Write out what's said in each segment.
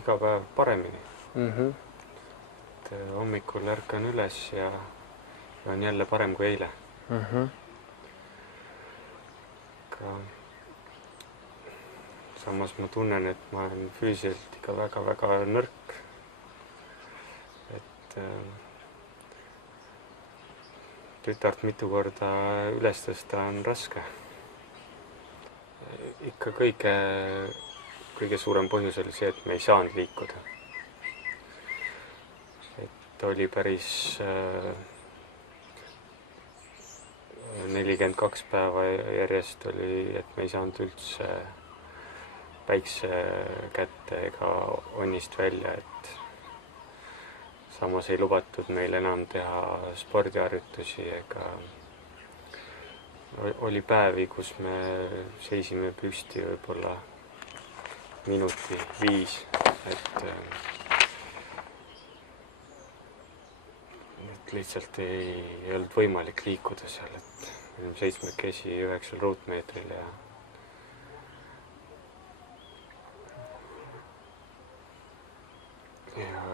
iga päev paremini. Et hommikul ärkan üles ja on jälle parem kui eile. Aga samas ma tunnen, et ma olen füüsiliselt ikka väga-väga nõrk. Et tütart mitu korda üles tõsta on raske. Ikka kõige suurem põhjus oli see, et me ei saanud liikuda. Et oli päris 42 päeva järjest oli, et me ei saanud üldse päikse kätte ega onnist välja, et samas ei lubatud meil enam teha spordiharjutusi ega oli päevi, kus me seisime püsti võib-olla minuti 5, et lihtsalt ei olnud võimalik liikuda seal, et me olime 7 9 ruutmeetril ja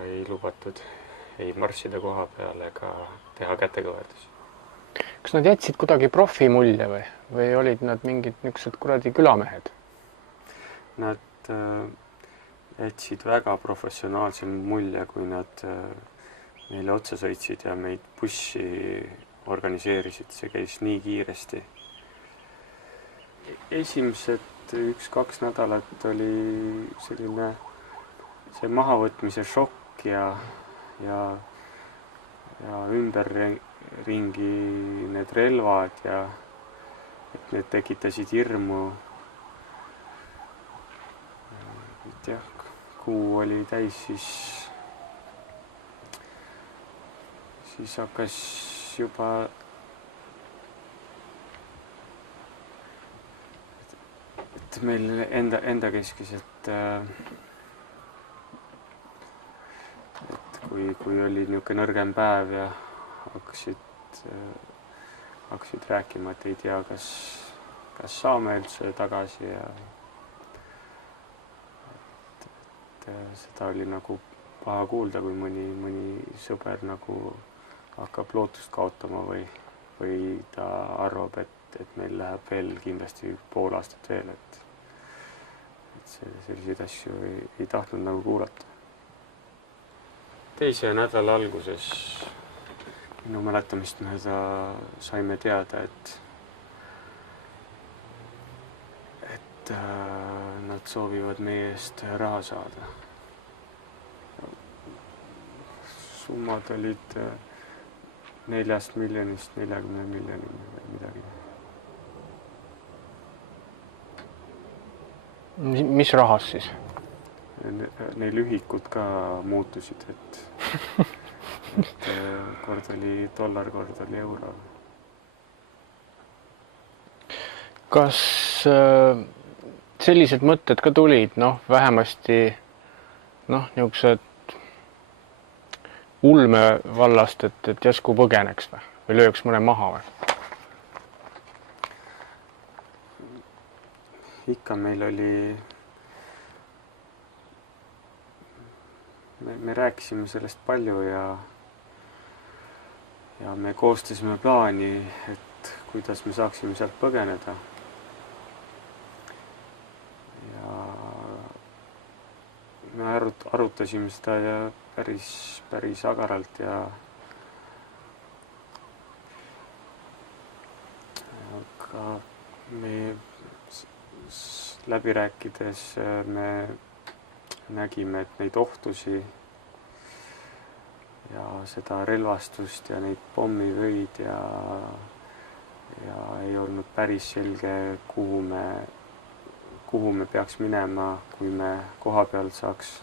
ei lubatud ei marssida koha peale ega teha kätekõverdusi. Kas nad jätsid kuidagi profi mulje või olid nad mingid niisugused kuradi külamehed? Nad jätsid väga professionaalse mulje, kui nad meile otsa sõitsid ja meid bussi organiseerisid. See käis nii kiiresti. Esimesed 1-2 nädalat oli selline see mahavõtmise šokk ja ümberringi need relvad ja et need tekitasid hirmu. Et jah, kuu oli täis, siis hakkas juba et meil enda keskiselt kui oli niisugune nõrgem päev ja hakkasid rääkima, et ei tea, kas saame üldse tagasi ja et seda oli nagu paha kuulda, kui mõni sõber nagu hakkab lootust kaotama või ta arvab, et meil läheb veel kindlasti pool aastat veel, et selliseid asju ei tahtnud nagu kuulata. Teise nädala alguses minu mäletamist mööda saime teada, et nad soovivad meie eest raha saada. Summad olid 4 miljonist 40 miljonini või midagi. Mis rahas siis? Neil ühikud ka muutusid, et kord oli dollar, kord oli euro. Kas sellised mõtted ka tulid, vähemasti niisugused ulme vallast, et jäsku põgeneks või lööks mõne maha või? Ikka meil oli me rääkisime sellest palju ja me koostasime plaani, et kuidas me saaksime sealt põgeneda. Ja me arutasime seda ja päris agaralt ja aga me läbi rääkides me nägime, et neid ohtusi ja seda relvastust ja neid pommivöid ja ei olnud päris selge, kuhu me peaks minema, kui me koha peal saaks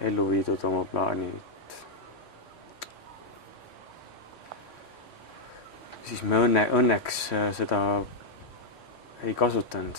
ellu viidud oma plaanid. Siis me õnneks seda ei kasutanud.